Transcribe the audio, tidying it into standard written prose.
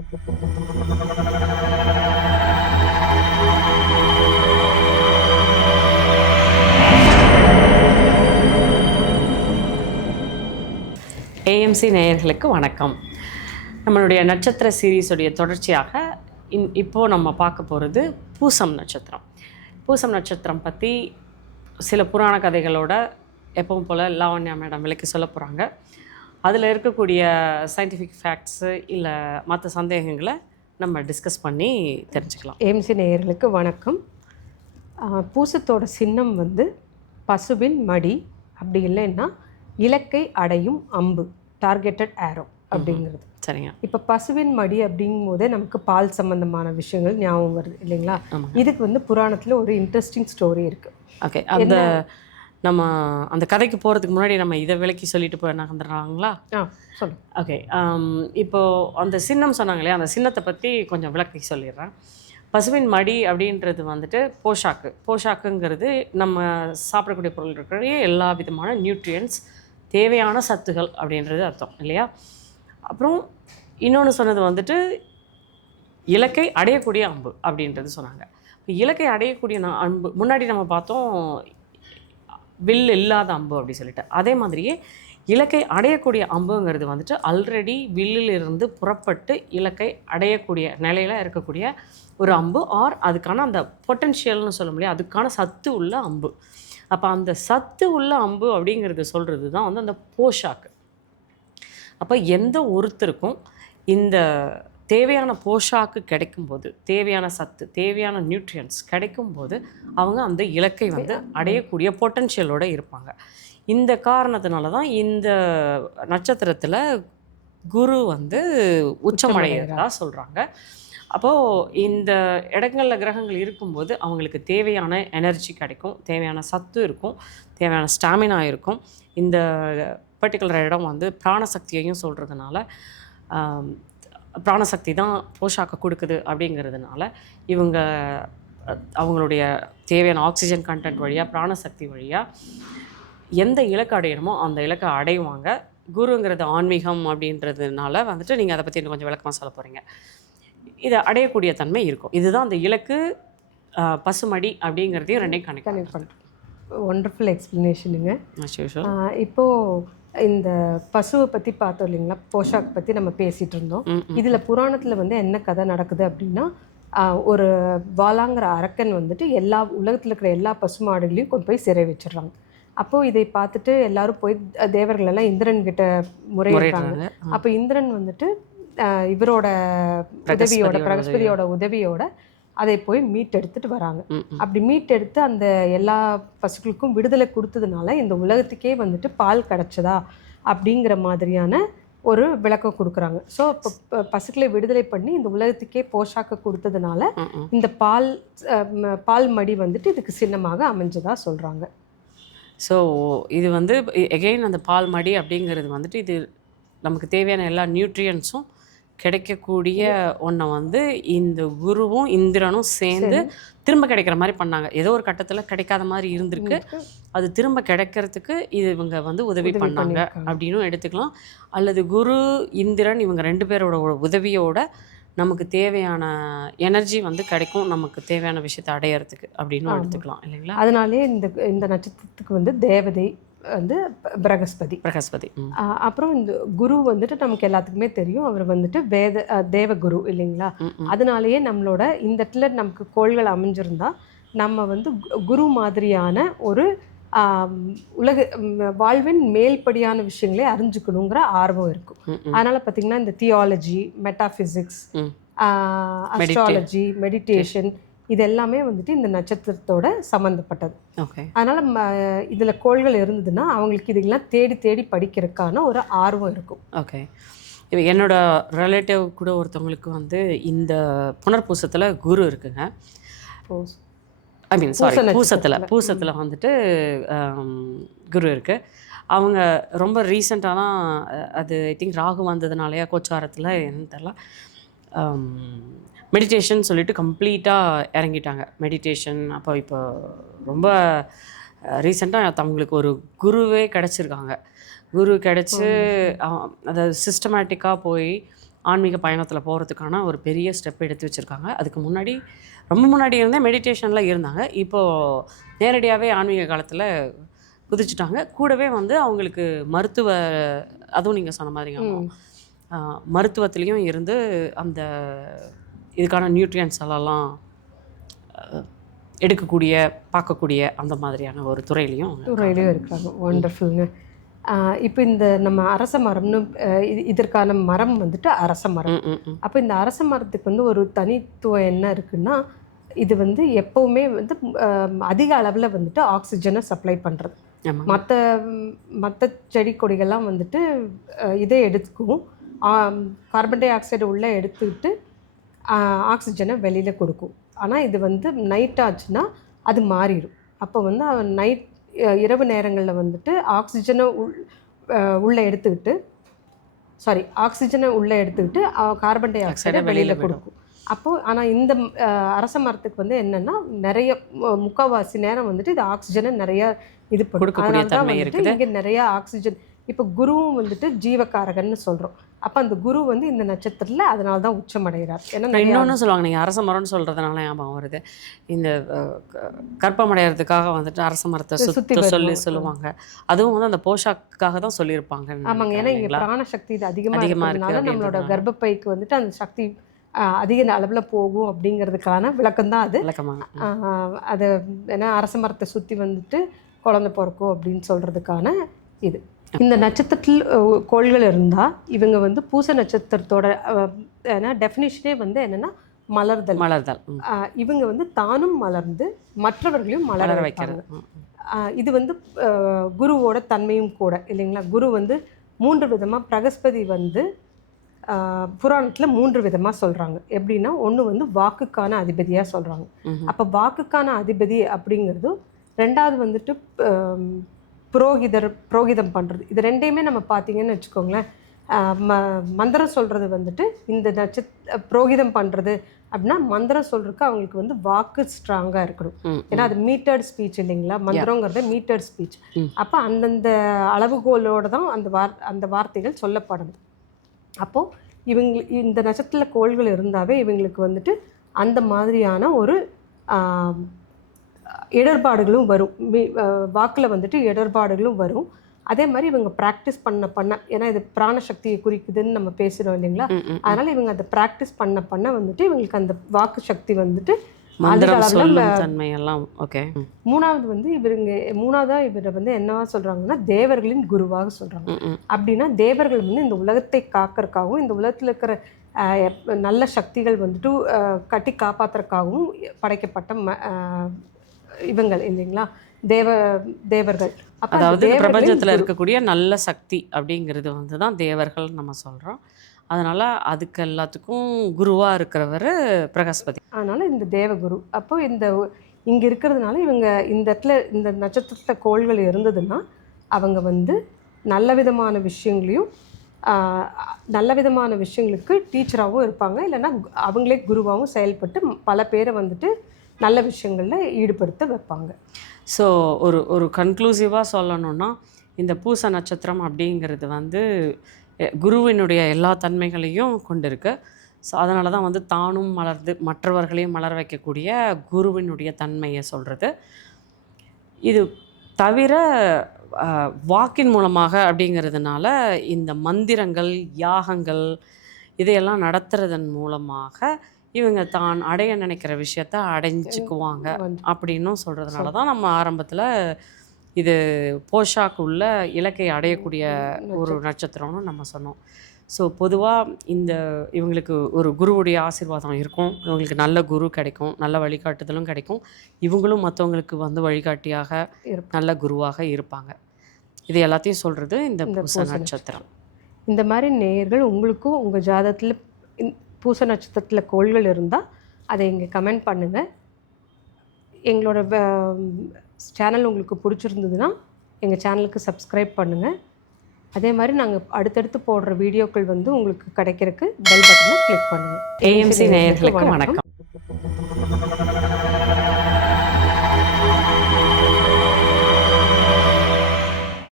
AMC நேயர்களுக்கு வணக்கம். நம்மளுடைய நட்சத்திர சீரீஸுடைய தொடர்ச்சியாக இப்போது நம்ம பார்க்க போகிறது பூசம் நட்சத்திரம். பூசம் நட்சத்திரம் பற்றி சில புராண கதைகளோட எப்பவும் போல் லாவண்யா மேடம் விளக்கி சொல்ல போகிறாங்க. அதில் இருக்கக்கூடிய சயின்டிஃபிக் ஃபேக்ட்ஸு இல்லை மற்ற சந்தேகங்களை நம்ம டிஸ்கஸ் பண்ணி தெரிஞ்சுக்கலாம். ஏஎம்சி நேயர்களுக்கு வணக்கம். பூசத்தோட சின்னம் வந்து பசுவின் மடி, அப்படி இல்லைன்னா இலக்கை அடையும் அம்பு, டார்கெட்டட் ஏரோ அப்படிங்கிறது. சரிங்க. இப்போ பசுவின் மடி அப்படிங்கும் போதே நமக்கு பால் சம்பந்தமான விஷயங்கள் ஞாபகம் வருது இல்லைங்களா? இதுக்கு வந்து புராணத்தில் ஒரு இன்ட்ரெஸ்டிங் ஸ்டோரி இருக்குது. ஓகே, நம்ம அந்த கதைக்கு போகிறதுக்கு முன்னாடி நம்ம இதை விளக்கி சொல்லிட்டு போய் நகர்ந்துடுறாங்களா? சொல்லு. ஓகே, இப்போது அந்த சின்னம் சொன்னாங்களே, அந்த சின்னத்தை பற்றி கொஞ்சம் விளக்கி சொல்லிடுறேன். பசுவின் மடி அப்படின்றது வந்துட்டு போஷாக்குங்கிறது நம்ம சாப்பிடக்கூடிய பொருள் இருக்கிற எல்லா விதமான நியூட்ரியன்ஸ், தேவையான சத்துகள் அப்படின்றது அர்த்தம் இல்லையா? அப்புறம் இன்னொன்று சொன்னது வந்துட்டு இலக்கை அடையக்கூடிய அம்பு அப்படின்றது சொன்னாங்க. இப்போ இலக்கை அடையக்கூடிய அம்பு முன்னாடி நம்ம பார்த்தோம், வில் இல்லாத அம்பு அப்படி சொல்லிட்டு. அதே மாதிரியே இலக்கை அடையக்கூடிய அம்புங்கிறது வந்துட்டு ஆல்ரெடி வில்லிலிருந்து புறப்பட்டு இலக்கை அடையக்கூடிய நிலையில் இருக்கக்கூடிய ஒரு அம்பு, ஆர் அதுக்கான அந்த பொட்டன்ஷியல்னு சொல்ல முடியாது, அதுக்கான சத்து உள்ள அம்பு. அப்போ அந்த சத்து உள்ள அம்பு அப்படிங்கிறது சொல்கிறது தான் வந்து அந்த போஷாக்கு. அப்போ எந்த ஒருத்தருக்கும் இந்த தேவையான போஷாக்கு கிடைக்கும்போது, தேவையான சத்து, தேவையான நியூட்ரியன்ஸ் கிடைக்கும்போது அவங்க அந்த இலக்கை வந்து அடையக்கூடிய பொட்டன்ஷியலோடு இருப்பாங்க. இந்த காரணத்தினால தான் இந்த நட்சத்திரத்தில் குரு வந்து உச்சமடைகிறதா சொல்கிறாங்க. அப்போது இந்த இடங்களில் கிரகங்கள் இருக்கும்போது அவங்களுக்கு தேவையான எனர்ஜி கிடைக்கும், தேவையான சத்து இருக்கும், தேவையான ஸ்டாமினா இருக்கும். இந்த பர்டிகுலர் இடம் வந்து பிராணசக்தியையும் சொல்கிறதுனால, பிராணசக்தி தான் போஷாக்க கொடுக்குது அப்படிங்கிறதுனால இவங்க அவங்களுடைய தேவையான ஆக்சிஜன் கண்டென்ட் வழியாக, பிராணசக்தி வழியாக எந்த இலக்கை அடையணுமோ அந்த இலக்கை அடைவாங்க. குருங்கிறது ஆன்மீகம் அப்படின்றதுனால வந்துட்டு நீங்கள் அதை பற்றி இன்னும் கொஞ்சம் விளக்கமாக சொல்ல போகிறீங்க. இதை அடையக்கூடிய தன்மை இருக்கும். இதுதான் அந்த இலக்கு, பசுமடி அப்படிங்கிறதையும் ரெண்டையும் கனெக்ட் பண்ண. ஒண்டர்ஃபுல் எக்ஸ்ப்ளனேஷனுங்க. இப்போது இந்த பசுவை பற்றி பார்த்தோம் இல்லைங்களா, போஷாக் பற்றி நம்ம பேசிகிட்டு இருந்தோம். இதில் புராணத்தில் வந்து என்ன கதை நடக்குது அப்படின்னா, ஒரு வாலாங்கிற அரக்கன் வந்துட்டு எல்லா உலகத்தில் இருக்கிற எல்லா பசுமாடுகளையும் கொண்டு போய் சிறை வச்சிடுறாங்க. அப்போது இதை பார்த்துட்டு எல்லாரும் போய் தேவர்களெல்லாம் இந்திரன் கிட்ட முறையிடுறாங்க. அப்போ இந்திரன் வந்துட்டு இவரோட உதவியோட, பிரகஸ்பதியோட உதவியோட அதை போய் மீட்டெடுத்துட்டு வராங்க. அப்படி மீட்டெடுத்து அந்த எல்லா பசுக்களுக்கும் விடுதலை கொடுத்ததுனால இந்த உலகத்துக்கே வந்துட்டு பால் கிடச்சதா அப்படிங்கிற மாதிரியான ஒரு விளக்கம் கொடுக்குறாங்க. ஸோ இப்போ பசுக்களை விடுதலை பண்ணி இந்த உலகத்துக்கே போஷாக்க கொடுத்ததுனால இந்த பால் மடி வந்துட்டு இதுக்கு சின்னமாக அமைஞ்சதா சொல்கிறாங்க. ஸோ இது வந்து எகெயின் அந்த பால் மடி அப்படிங்கிறது வந்துட்டு இது நமக்கு தேவையான எல்லா நியூட்ரியன்ஸும் கிடைக்கக்கூடிய ஒன்றை வந்து இந்த குருவும் இந்திரனும் சேர்ந்து திரும்ப கிடைக்கிற மாதிரி பண்ணாங்க. ஏதோ ஒரு கட்டத்தில் கிடைக்காத மாதிரி இருந்திருக்கு, அது திரும்ப கிடைக்கிறதுக்கு இது இவங்க வந்து உதவி பண்ணாங்க அப்படின்னு எடுத்துக்கலாம். அல்லது குரு இந்திரன் இவங்க ரெண்டு பேரோட உதவியோட நமக்கு தேவையான எனர்ஜி வந்து கிடைக்கும், நமக்கு தேவையான விஷயத்தை அடையிறதுக்கு அப்படின்னு எடுத்துக்கலாம் இல்லைங்களா? அதனாலே இந்த நட்சத்திரத்துக்கு வந்து தேவதை வந்து பிரகஸ்பதி. அப்புறம் இந்த குரு வந்துட்டு நமக்கு எல்லாத்துக்குமே தெரியும், அவர் வந்துட்டு தேவகுரு இல்லைங்களா? அதனாலேயே நம்மளோட இந்த இடத்துல நமக்கு கோள்கள் அமைஞ்சிருந்தா நம்ம வந்து குரு மாதிரியான ஒரு உலக வாழ்வின் மேல்படியான விஷயங்களே அறிஞ்சுக்கணுங்கிற ஆர்வம் இருக்கும். அதனால பார்த்தீங்கன்னா இந்த தியாலஜி, மெட்டாஃபிசிக்ஸ், அஸ்ட்ராலஜி, மெடிடேஷன் இது எல்லாமே வந்துட்டு இந்த நட்சத்திரத்தோட சம்மந்தப்பட்டது. அதனால் இதில் கோள்கள் இருந்ததுன்னா அவங்களுக்கு இதெல்லாம் தேடி தேடி படிக்கிறதுக்கான ஒரு ஆர்வம் இருக்கும். ஓகே, இப்போ என்னோட ரிலேட்டிவ் கூட ஒருத்தவங்களுக்கு வந்து இந்த புனர்பூசத்தில் குரு இருக்குங்க. பூசத்தில் வந்துட்டு குரு இருக்குது. அவங்க ரொம்ப ரீசெண்டாக தான், அது ஐ திங்க் ராகு வந்ததுனாலையா கோச்சாரத்தில் என்னன்னு தெரியல, மெடிடேஷன் சொல்லிட்டு கம்ப்ளீட்டாக இறங்கிட்டாங்க மெடிடேஷன். அப்போ இப்போ ரொம்ப ரீசெண்டாக அவங்களுக்கு ஒரு குருவே கிடச்சிருக்காங்க. குரு கிடச்சி அதாவது சிஸ்டமேட்டிக்காக போய் ஆன்மீக பயணத்தில் போகிறதுக்கான ஒரு பெரிய ஸ்டெப் எடுத்து வச்சுருக்காங்க. அதுக்கு முன்னாடி ரொம்ப முன்னாடி இருந்தே மெடிடேஷனில் இருந்தாங்க. இப்போது நேரடியாகவே ஆன்மீக காலத்தில் குதிச்சுட்டாங்க. கூடவே வந்து அவங்களுக்கு அதுவும் நீங்கள் சொன்ன மாதிரிங்க மருத்துவத்துலேயும் இருந்து அந்த இதுக்கான நியூட்ரியன்ஸ் எல்லாம் எடுக்கக்கூடிய பார்க்கக்கூடிய அந்த மாதிரியான ஒரு துறையிலையும் இருக்காங்க. ஒண்டர்ஃபுல்லுங்க. இப்போ இந்த நம்ம அரச மரம்னு இதற்கான மரம் வந்துட்டு அரச மரம். அப்போ இந்த அரச மரத்துக்கு வந்து ஒரு தனித்துவம் என்ன இருக்குன்னா, இது வந்து எப்போவுமே வந்து அதிக அளவில் வந்துட்டு ஆக்சிஜனை சப்ளை பண்ணுறது. மற்ற செடி கொடிகள்லாம் வந்துட்டு இதை எடுத்துக்கும், கார்பன் டை ஆக்சைடு உள்ளே எடுத்துக்கிட்டு ஆக்சிஜனை வெளியில் கொடுக்கும். ஆனால் இது வந்து நைட் ஆச்சுன்னா அது மாறிடும். அப்போ வந்து இரவு நேரங்களில் வந்துட்டு ஆக்சிஜனை உள்ளே எடுத்துக்கிட்டு கார்பன் டை ஆக்சைடை வெளியில் கொடுக்கும். அப்போது ஆனால் இந்த அரச மரத்துக்கு வந்து என்னென்னா நிறைய முக்கால்வாசி நேரம் வந்துட்டு இது ஆக்சிஜனை நிறையா இது பண்ணும். அதனால தான் வந்துட்டு இங்கே நிறையா ஆக்சிஜன். இப்போ குருவும் வந்துட்டு ஜீவகாரகன்னு சொல்கிறோம். அப்போ அந்த குரு வந்து இந்த நட்சத்திரத்தில் அதனால தான் உச்சமடைகிறார். ஏன்னா இன்னொன்று சொல்லுவாங்க, நீங்கள் அரச மரம்னு சொல்கிறதுனால ஞாபகம் வருது, இந்த கற்பமடைகிறதுக்காக வந்துட்டு அரச மரத்தை சுற்றி சொல்லுவாங்க. அதுவும் வந்து அந்த போஷாக்காக தான் சொல்லியிருப்பாங்க. ஆமாங்க, ஏன்னா இங்கே பிராணசக்தி இது அதிகமாக இருக்கிறதுனால நம்மளோட கர்ப்பப்பைக்கு வந்துட்டு அந்த சக்தி அதிக அளவில் போகும் அப்படிங்கிறதுக்கான விளக்கம் தான் அது. அது ஏன்னா அரச மரத்தை சுற்றி வந்துட்டு குழந்தை பிறக்கும் அப்படின்னு சொல்கிறதுக்கான இது. இந்த நட்சத்திரத்தில் கோள்கள் இருந்தால் இவங்க வந்து பூச நட்சத்திரத்தோட டெஃபினிஷனே வந்து என்னென்னா மலர்தல். இவங்க வந்து தானும் மலர்ந்து மற்றவர்களையும் மலர வைக்கிறது. இது வந்து குருவோட தன்மையும் கூட இல்லைங்களா. குரு வந்து 3 விதமாக, பிரகஸ்பதி வந்து புராணத்தில் 3 விதமாக சொல்கிறாங்க. எப்படின்னா, ஒன்று வந்து வாக்குக்கான அதிபதியாக சொல்கிறாங்க. அப்போ வாக்குக்கான அதிபதி அப்படிங்கிறதும், ரெண்டாவது வந்துட்டு புரோகிதம் பண்ணுறது. இது ரெண்டையுமே நம்ம பார்த்தீங்கன்னு வச்சுக்கோங்களேன். மந்திரம் சொல்கிறது வந்துட்டு இந்த புரோகிதம் பண்ணுறது அப்படின்னா மந்திரம் சொல்கிறதுக்கு அவங்களுக்கு வந்து வாக்கு ஸ்ட்ராங்காக இருக்கணும். ஏன்னா அது மீட்டர்ட் ஸ்பீச் இல்லைங்களா, மந்திரங்கிறத மீட்டர்ட் ஸ்பீச். அப்போ அந்தந்த அளவுகோலோடு தான் அந்த வார்த்தைகள் சொல்லப்படுது. அப்போது இந்த நட்சத்திர கோள்கள் இருந்தாவே இவங்களுக்கு வந்துட்டு அந்த மாதிரியான ஒரு இடர்பாடுகளும் வரும். வாக்கில் வந்துட்டு இடர்பாடுகளும் வரும். அதே மாதிரி இவங்க ப்ராக்டிஸ் பண்ண ஏன்னா இது பிராணசக்தியை குறிக்குதுன்னு நம்ம பேசுகிறோம் இல்லைங்களா. அதனால் இவங்க அதை ப்ராக்டிஸ் பண்ண வந்துட்டு இவங்களுக்கு அந்த வாக்கு சக்தி வந்துட்டு தன்மையெல்லாம். ஓகே. மூணாவது வந்து மூணாவதாக இவரை வந்து என்னவா சொல்கிறாங்கன்னா தேவர்களின் குருவாக சொல்கிறாங்க. அப்படின்னா தேவர்கள் வந்து இந்த உலகத்தை காக்கிறதுக்காகவும் இந்த உலகத்தில் இருக்கிற நல்ல சக்திகள் வந்துட்டு கட்டி காப்பாற்றுறதுக்காகவும் படைக்கப்பட்ட இவங்கள் இல்லைங்களா, தேவர்கள். அதாவது பிரபஞ்சத்தில் இருக்கக்கூடிய நல்ல சக்தி அப்படிங்கிறது வந்து தான் தேவர்கள் நம்ம சொல்கிறோம். அதனால் அதுக்கு எல்லாத்துக்கும் குருவாக இருக்கிறவர் பிரகஸ்பதி. அதனால் இந்த தேவகுரு. அப்போ இங்கே இருக்கிறதுனால இவங்க இந்த இடத்துல இந்த நட்சத்திரத்தில் கோள்கள் இருந்ததுன்னா அவங்க வந்து நல்ல விதமான விஷயங்களுக்கு டீச்சராகவும் இருப்பாங்க. இல்லைன்னா அவங்களே குருவாகவும் செயல்பட்டு பல பேரை வந்துட்டு நல்ல விஷயங்களில் ஈடுபடுத்த வைப்பாங்க. ஸோ ஒரு கன்க்ளூசிவாக சொல்லணுன்னா, இந்த பூச நட்சத்திரம் அப்படிங்கிறது வந்து குருவினுடைய எல்லா தன்மைகளையும் கொண்டிருக்கு. ஸோ அதனால தான் வந்து தானும் மலர்ந்து மற்றவர்களையும் மலர வைக்கக்கூடிய குருவினுடைய தன்மையை சொல்கிறது. இது தவிர வாக்கின் மூலமாக அப்படிங்கிறதுனால இந்த மந்திரங்கள், யாகங்கள் இதையெல்லாம் நடத்துறதன் மூலமாக இவங்க தான் அடைய நினைக்கிற விஷயத்த அடைஞ்சிக்குவாங்க அப்படின்னும் சொல்கிறதுனால தான் நம்ம ஆரம்பத்தில் இது போஷாக்கு உள்ள இலக்கை அடையக்கூடிய ஒரு நட்சத்திரம்னு நம்ம சொன்னோம். ஸோ பொதுவாக இவங்களுக்கு ஒரு குருவுடைய ஆசீர்வாதம் இருக்கும். இவங்களுக்கு நல்ல குரு கிடைக்கும், நல்ல வழிகாட்டுதலும் கிடைக்கும். இவங்களும் மற்றவங்களுக்கு வந்து வழிகாட்டியாக நல்ல குருவாக இருப்பாங்க. இது எல்லாத்தையும் சொல்கிறது இந்த பூச நட்சத்திரம். இந்த மாதிரி நேயர்கள் உங்களுக்கும் உங்கள் ஜாதகத்தில் பூச நட்சத்திரத்தில் கோள்கள் இருந்தால் அதை இங்கே கமெண்ட் பண்ணுங்கள். எங்களோட சேனல் உங்களுக்கு பிடிச்சிருந்ததுன்னா எங்கள் சேனலுக்கு சப்ஸ்கிரைப் பண்ணுங்கள். அதே மாதிரி நாங்கள் அடுத்தடுத்து போடுற வீடியோக்கள் வந்து உங்களுக்கு கிடைக்கிறதுக்கு பெல் பட்டனை கிளிக் பண்ணுங்கள். ஏஎம்சி நேயர்களுக்கு வணக்கம்.